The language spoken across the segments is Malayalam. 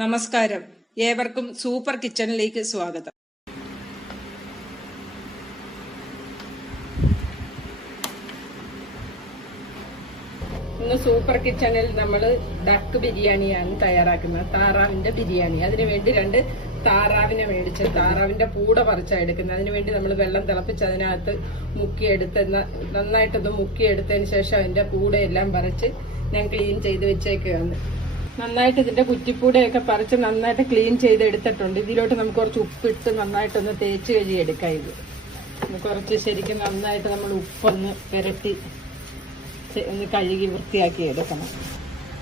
നമസ്കാരം, ഏവർക്കും സൂപ്പർ കിച്ചണിലേക്ക് സ്വാഗതം. ഇന്ന് സൂപ്പർ കിച്ചണിൽ നമ്മൾ ഡക്ക് ബിരിയാണിയാണ് തയ്യാറാക്കുന്നത്. താറാവിന്റെ ബിരിയാണി. അതിനുവേണ്ടി 2 താറാവിനെ മേടിച്ച് താറാവിന്റെ പൂട പറിച്ചാണ് എടുക്കുന്നത്. അതിനുവേണ്ടി നമ്മൾ വെള്ളം തിളപ്പിച്ച് അതിനകത്ത് നന്നായിട്ടൊന്ന് മുക്കിയെടുത്തതിന് ശേഷം അതിന്റെ പൂടയെല്ലാം പറിച്ച് ഞാൻ ക്ലീൻ ചെയ്ത് വെച്ചേക്കുകയാണ്. നന്നായിട്ട് ഇതിന്റെ കുറ്റിപ്പൂടയൊക്കെ പറിച്ച് നന്നായിട്ട് ക്ലീൻ ചെയ്തെടുത്തിട്ടുണ്ട്. ഇതിലോട്ട് നമുക്ക് കുറച്ച് ഉപ്പിട്ട് നന്നായിട്ടൊന്ന് തേച്ച് കഴുകിയെടുക്കാം. ഇത് കുറച്ച് ശരിക്കും നന്നായിട്ട് നമ്മൾ ഉപ്പൊന്ന് പുരട്ടി ഒന്ന് കഴുകി വൃത്തിയാക്കി എടുക്കണം.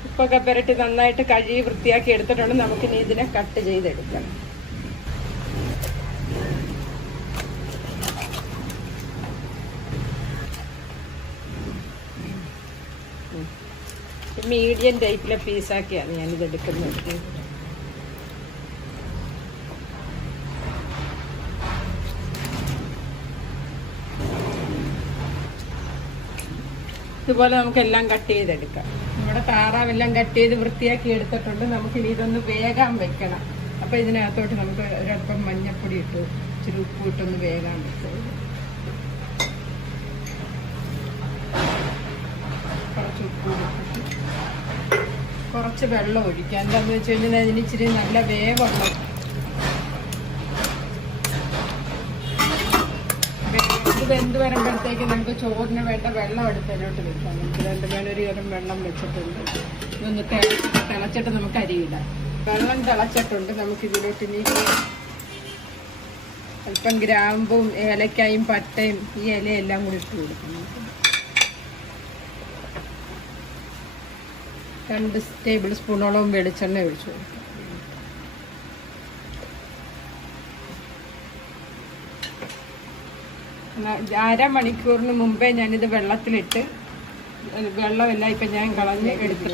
ഉപ്പൊക്കെ പുരട്ടി നന്നായിട്ട് കഴുകി വൃത്തിയാക്കി എടുത്തിട്ടുണ്ട്. നമുക്കിനി ഇതിനെ കട്ട് ചെയ്തെടുക്കണം. മീഡിയം ടൈപ്പിലെ പീസാക്കിയാണ് ഞാനിത് എടുക്കുന്നത്. ഇതുപോലെ നമുക്കെല്ലാം കട്ട് ചെയ്തെടുക്കാം. നമ്മുടെ താറാവെല്ലാം കട്ട് ചെയ്ത് വൃത്തിയാക്കി എടുത്തിട്ടുണ്ട്. നമുക്കിനി ഇതൊന്ന് വേഗം വെക്കണം. അപ്പോൾ ഇതിനകത്തോട്ട് നമുക്ക് ഒരല്പം മഞ്ഞപ്പൊടി ഇട്ടു ഇച്ചിരി ഉപ്പ് ഇട്ടൊന്ന് വേഗം വെച്ചത്. കുറച്ച് ഉപ്പ് ഇട്ടിട്ട് കുറച്ച് വെള്ളം ഒഴിക്കാം. എന്താണെന്ന് വെച്ച് കഴിഞ്ഞാൽ അതിന് ഇച്ചിരി നല്ല വേവുള്ള ഇത് വെന്ത് വരുമ്പോഴത്തേക്ക് നമുക്ക് ചോറിന് വേണ്ട വെള്ളം എടുത്തതിലോട്ട് വെക്കാം. നമുക്ക് 2 1 വെള്ളം വെച്ചിട്ടുണ്ട്. ഇതൊന്ന് തിളച്ചിട്ട് നമുക്ക് അരിയിടാം. വെള്ളം തിളച്ചിട്ടുണ്ട്. നമുക്കിതിലോട്ട് ഇനി അല്പം ഗ്രാമ്പും ഏലക്കായും പട്ടയും ഈ ഇലയെല്ലാം കൂടി ഇട്ട് കൊടുക്കണം. 2 ടേബിൾ സ്പൂണോളം വെളിച്ചെണ്ണ ഒഴിച്ചു കൊടുക്കാം. അരമണിക്കൂറിന് മുമ്പേ ഞാനിത് വെള്ളത്തിലിട്ട് വെള്ളമെല്ലാം ഇപ്പം ഞാൻ കളഞ്ഞ് എടുത്തു.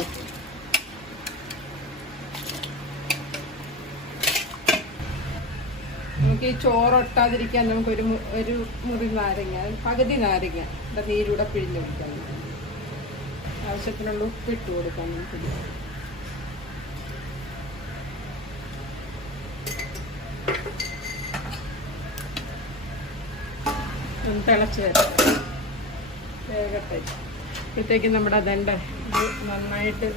നമുക്ക് ഈ ചോറൊട്ടാതിരിക്കാൻ നമുക്കൊരു മുറി നാരങ്ങ, പകുതി നാരങ്ങ നീരൂടെ പിഴിഞ്ഞ് കൊടുക്കാം. ആവശ്യത്തിനുള്ള ഉപ്പിട്ട് കൊടുക്കാം. നമുക്ക് തിളച്ച് വരാം. വേഗട്ടെ. ഇപ്പോഴത്തേക്ക് നമ്മുടെ ദണ്ട ഇത് നന്നായിട്ട്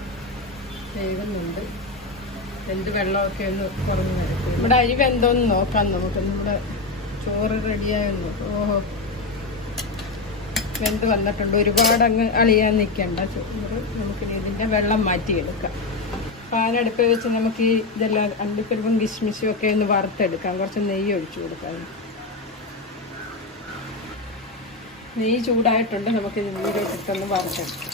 വേകുന്നുണ്ട്. വെന്ത് വെള്ളമൊക്കെ ഒന്ന് കുറഞ്ഞ് വരും. നമ്മുടെ അരി വെന്തോന്ന് നോക്കാം. നമുക്ക് നമ്മുടെ ചോറ് റെഡിയായെന്ന്. ഓഹോ, വെന്ത് വന്നിട്ടുണ്ട്. ഒരുപാട് അങ്ങ് അളിയാൻ നിൽക്കണ്ട ചോറ്. നമുക്കിനി ഇതിൻ്റെ വെള്ളം മാറ്റിയെടുക്കാം. പാനടുപ്പ് വെച്ച് നമുക്ക് ഈ ഇതെല്ലാം അണ്ടിപ്പരിപ്പും കിസ്മിസും ഒക്കെ ഒന്ന് വറുത്തെടുക്കാം. കുറച്ച് നെയ്യ് ഒഴിച്ചു കൊടുക്കാം. നെയ്യ് ചൂടായിട്ടുണ്ട്. നമുക്ക് ഇതിലോട്ടിട്ടൊന്ന് വറുത്തെടുക്കാം.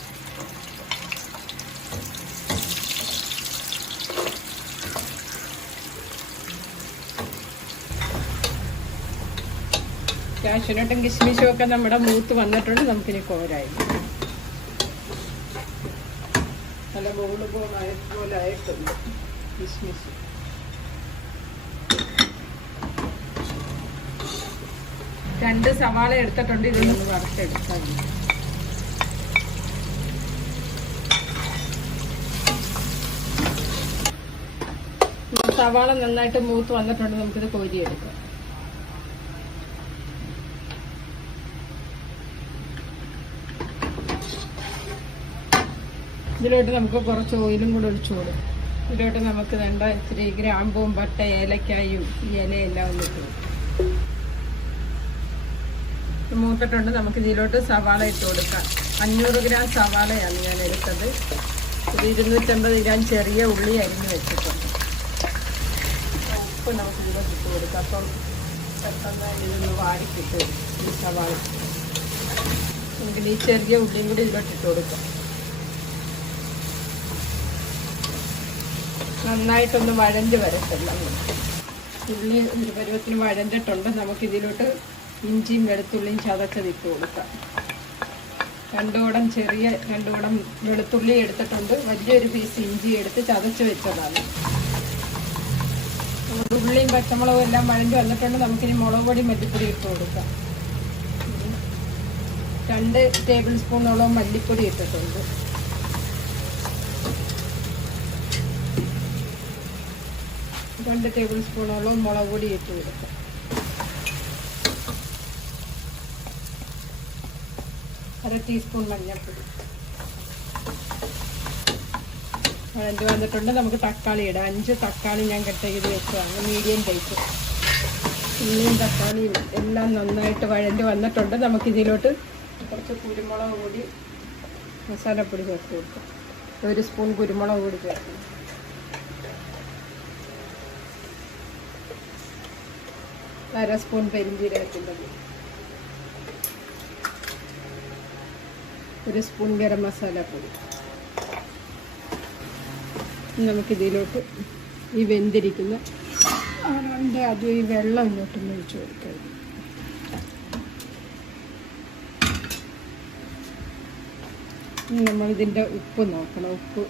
കാഷ്യൂനട്ടും കിസ്മിസും ഒക്കെ നമ്മുടെ മൂത്ത് വന്നിട്ടുണ്ട്. നമുക്കിനി കോരായി നല്ല പോലെ ആയിട്ടുണ്ട് കിസ്മിസ്. രണ്ട് സവാള എടുത്തിട്ടുണ്ട്. ഇതൊന്ന് വറുത്തെടുക്കാം. സവാള നന്നായിട്ട് മൂത്ത് വന്നിട്ടുണ്ട്. നമുക്കിത് കോരിയെടുക്കാം. ഇതിലോട്ട് നമുക്ക് കുറച്ച് ഓയിലും കൂടെ ഒഴിച്ചു കൊടുക്കും. ഇതിലോട്ട് നമുക്ക് വേണ്ട ഇച്ചിരി ഗ്രാമ്പും പട്ട ഏലക്കായും ഈ ഇലയെല്ലാം ഒന്ന് ഇട്ട് മൂത്തിട്ടുണ്ട്. നമുക്ക് ഇതിലോട്ട് സവാള ഇട്ട് കൊടുക്കാം. 500 ഗ്രാം സവാളയാണ് ഞാൻ എടുത്തത്. ഒരു 250 ഗ്രാം ചെറിയ ഉള്ളി അരിഞ്ഞ് വെച്ചിട്ടുണ്ട്. ഉപ്പ് നമുക്ക് ഇതിലോട്ട് ഇട്ട് കൊടുക്കാം. അപ്പം പെട്ടെന്ന് ഇതൊന്ന് വാടിക്കിട്ട് ഈ സവാള നമുക്ക് ഈ ചെറിയ ഉള്ളിയും കൂടി ഇതിലോട്ട് ഇട്ട് കൊടുക്കാം. നന്നായിട്ടൊന്ന് വഴഞ്ഞ് വരട്ടില്ല. ഉള്ളി ഒരു പരുവത്തിന് വഴഞ്ഞിട്ടുണ്ട്. നമുക്കിതിലോട്ട് ഇഞ്ചിയും വെളുത്തുള്ളിയും ചതച്ചതിട്ട് കൊടുക്കാം. 2 കുടം വെളുത്തുള്ളി എടുത്തിട്ടുണ്ട്. വലിയൊരു പീസ് ഇഞ്ചി എടുത്ത് ചതച്ച് വെച്ചതാണ്. ഉള്ളിയും പച്ചമുളകും എല്ലാം വഴഞ്ഞ് വന്നിട്ടുണ്ട്. നമുക്കിനി മുളക് പൊടി മല്ലിപ്പൊടി ഇട്ട് കൊടുക്കാം. 2 ടേബിൾ സ്പൂണോളം മല്ലിപ്പൊടി ഇട്ടിട്ടുണ്ട്. 2 ടേബിൾ സ്പൂണോളം മുളക് പൊടി ഇട്ട് കൊടുക്കാം. അര ടീസ്പൂൺ മഞ്ഞൾപ്പൊടി. വഴണ്ട് വന്നിട്ടുണ്ട്. നമുക്ക് തക്കാളി ഇടാം. 5 തക്കാളി ഞാൻ കട്ട് ചെയ്ത് വെച്ചതാണ്, മീഡിയം സൈസ്. ഉള്ളിയും തക്കാളിയും എല്ലാം നന്നായിട്ട് വഴണ്ട് വന്നിട്ടുണ്ട്. നമുക്കിതിലോട്ട് കുറച്ച് കുരുമുളക് പൊടി, മസാലപ്പൊടി ചേർത്ത് കൊടുക്കാം. 1 സ്പൂൺ കുരുമുളക് പൊടി ചേർക്കണം. അര സ്പൂൺ പെരിഞ്ജീരകത്തിൻ്റെ പൊടി, 1 സ്പൂൺ ഗരം മസാലപ്പൊടി. നമുക്കിതിലോട്ട് ഈ വെന്തിരിക്കുന്ന ആദ്യം ഈ വെള്ളം ഇങ്ങോട്ടൊന്ന് ഒഴിച്ച് കൊടുക്കാം. നമ്മളിതിൻ്റെ ഉപ്പ് നോക്കണം, ഉപ്പ്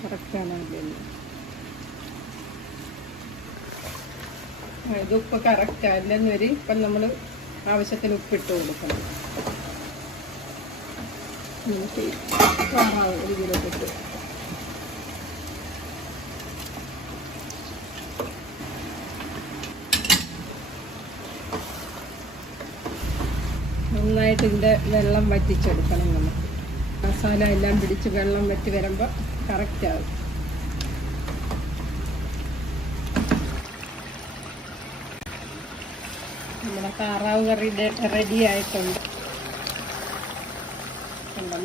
കറക്റ്റാണോ ഇല്ലെന്ന്. ഇത് ഉപ്പ് കറക്റ്റല്ലെന്ന് വരെ ഇപ്പം നമ്മൾ ആവശ്യത്തിന് ഉപ്പിട്ട് കൊടുക്കണം. നമുക്ക് ഇതിലോട്ട് ഇട്ട് നന്നായിട്ട് ഇതിൻ്റെ വെള്ളം വറ്റിച്ചെടുക്കണം. നമുക്ക് മസാല എല്ലാം പിടിച്ച് വെള്ളം വറ്റി വരുമ്പോൾ കറക്റ്റാകും. നമ്മുടെ താറാവ് കറി റെഡി ആയിട്ടുണ്ട്.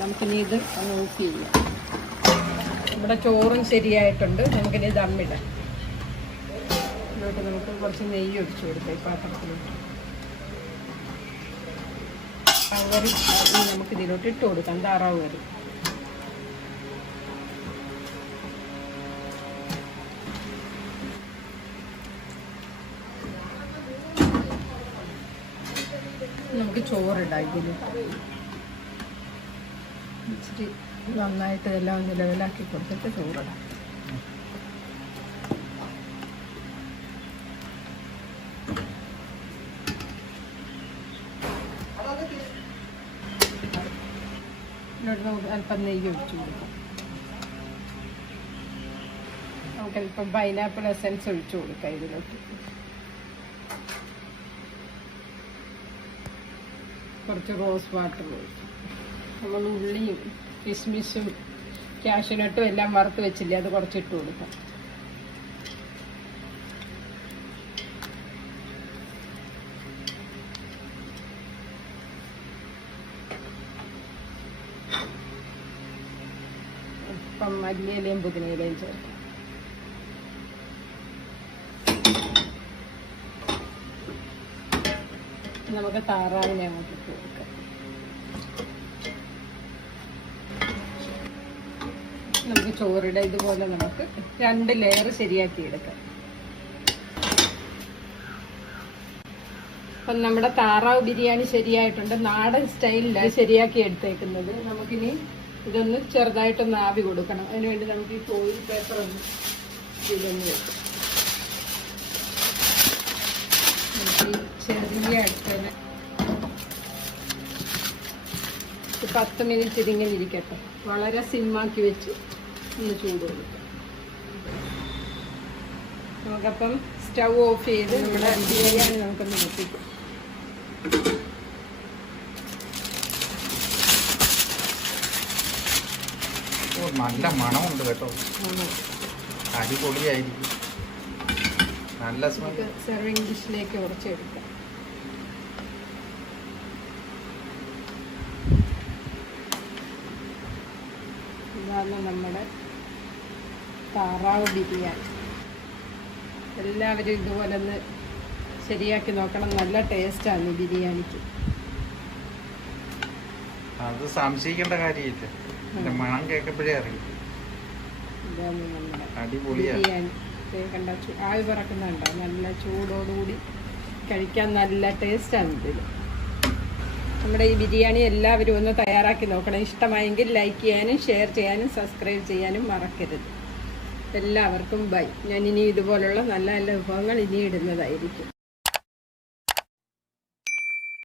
നമുക്കിനി ഇത് അങ്ങ് ഓഫ് ചെയ്യാം. നമ്മുടെ ചോറും ശരിയായിട്ടുണ്ട്. നമുക്കിനി ദമ്മിടാം. ഇതിലോട്ട് നമുക്ക് കുറച്ച് നെയ്യ് ഒഴിച്ചു കൊടുക്കാം ഈ പാത്രത്തിലോട്ട്. കറി നമുക്ക് ഇതിലോട്ട് ഇട്ട് കൊടുക്കാം. താറാവ് കറി നമുക്ക് ചോറിടാം. ഇതിൽ ഇച്ചിരി നന്നായിട്ട് എല്ലാം ഒന്ന് ലെവലാക്കി കൊടുത്തിട്ട് ചോറിടാം. അല്പം നെയ്യ് ഒഴിച്ചു കൊടുക്കാം. നമുക്കല്പം പൈനാപ്പിൾ എസൻസ് ഒഴിച്ചു കൊടുക്കാം ഇതിലോട്ട്. കുറച്ച് റോസ് വാട്ടർ ഒഴിച്ചു. നമ്മൾ ഉള്ളിയും കിസ്മിസും കാഷ്യൂനട്ടും എല്ലാം വറുത്ത് വെച്ചില്ലേ, അത് കുറച്ചിട്ട് കൊടുക്കാം. ഇപ്പം മല്ലിയിലയും പുതിനയിലയും ചേർക്കാം. നമുക്ക് താറാവിനെ അങ്ങോട്ട് ഇട്ട് കൊടുക്കാം. നമുക്ക് ചോറിടാം. ഇതുപോലെ നമുക്ക് 2 ലെയർ ശരിയാക്കി എടുക്കാം. അപ്പം നമ്മുടെ താറാവ് ബിരിയാണി ശരിയായിട്ടുണ്ട്. നാടൻ സ്റ്റൈലിലാണ് ശരിയാക്കി എടുത്തേക്കുന്നത്. നമുക്കിനി ഇതൊന്ന് ചെറുതായിട്ടൊന്ന് ആവി കൊടുക്കണം. അതിനുവേണ്ടി നമുക്ക് ഈ ഫോയിൽ പേപ്പർ ഒന്ന് ഇതൊന്ന് വെക്കും. ചെറിയ അടുത്തന്നെ 10 മിനിറ്റ് ഇതിങ്ങനെ ഇരിക്കട്ടെ. വളരെ സിമ്മാക്കി വെച്ച് ഒന്ന് ചൂട് കൊടുക്കാം. നമുക്കപ്പം സ്റ്റൗ ഓഫ് ചെയ്ത് നമ്മുടെ ബിരിയാണി നമുക്കൊന്ന് വെപ്പിക്കാം. നല്ല മണമുണ്ട് കേട്ടോ, അടിപൊളിയായിരിക്കും. നല്ല സ്മെല്ല്. സെർവിങ് ഡിഷിലേക്ക് കുറച്ചെടുക്കാം. ഇതാണ് നമ്മുടെ താറാവ് ബിരിയാണി. എല്ലാവരും ഇതുപോലെ ഒന്ന് ശരിയാക്കി നോക്കണം. നല്ല ടേസ്റ്റാണ് ഈ ബിരിയാണിക്ക്. അത് സംശയിക്കേണ്ട കാര്യമില്ല, മണം കേൾക്കുമ്പോഴേ അറിയും. ഇതാണ് നമ്മുടെ അടിപൊളിയാണ് ബിരിയാണി. കണ്ട ആവി പറക്കുന്നുണ്ടോ? നല്ല ചൂടോടുകൂടി കഴിക്കാൻ നല്ല ടേസ്റ്റാണ് ഇതിൽ. നമ്മുടെ ഈ ബിരിയാണി എല്ലാവരും ഒന്ന് തയ്യാറാക്കി നോക്കണം. ഇഷ്ടമായെങ്കിൽ ലൈക്ക് ചെയ്യാനും ഷെയർ ചെയ്യാനും സബ്സ്ക്രൈബ് ചെയ്യാനും മറക്കരുത്. എല്ലാവർക്കും ബൈ. ഞാൻ ഇനി ഇതുപോലുള്ള നല്ല നല്ല വിഭവങ്ങൾ ഇനി ഇടുന്നതായിരിക്കും.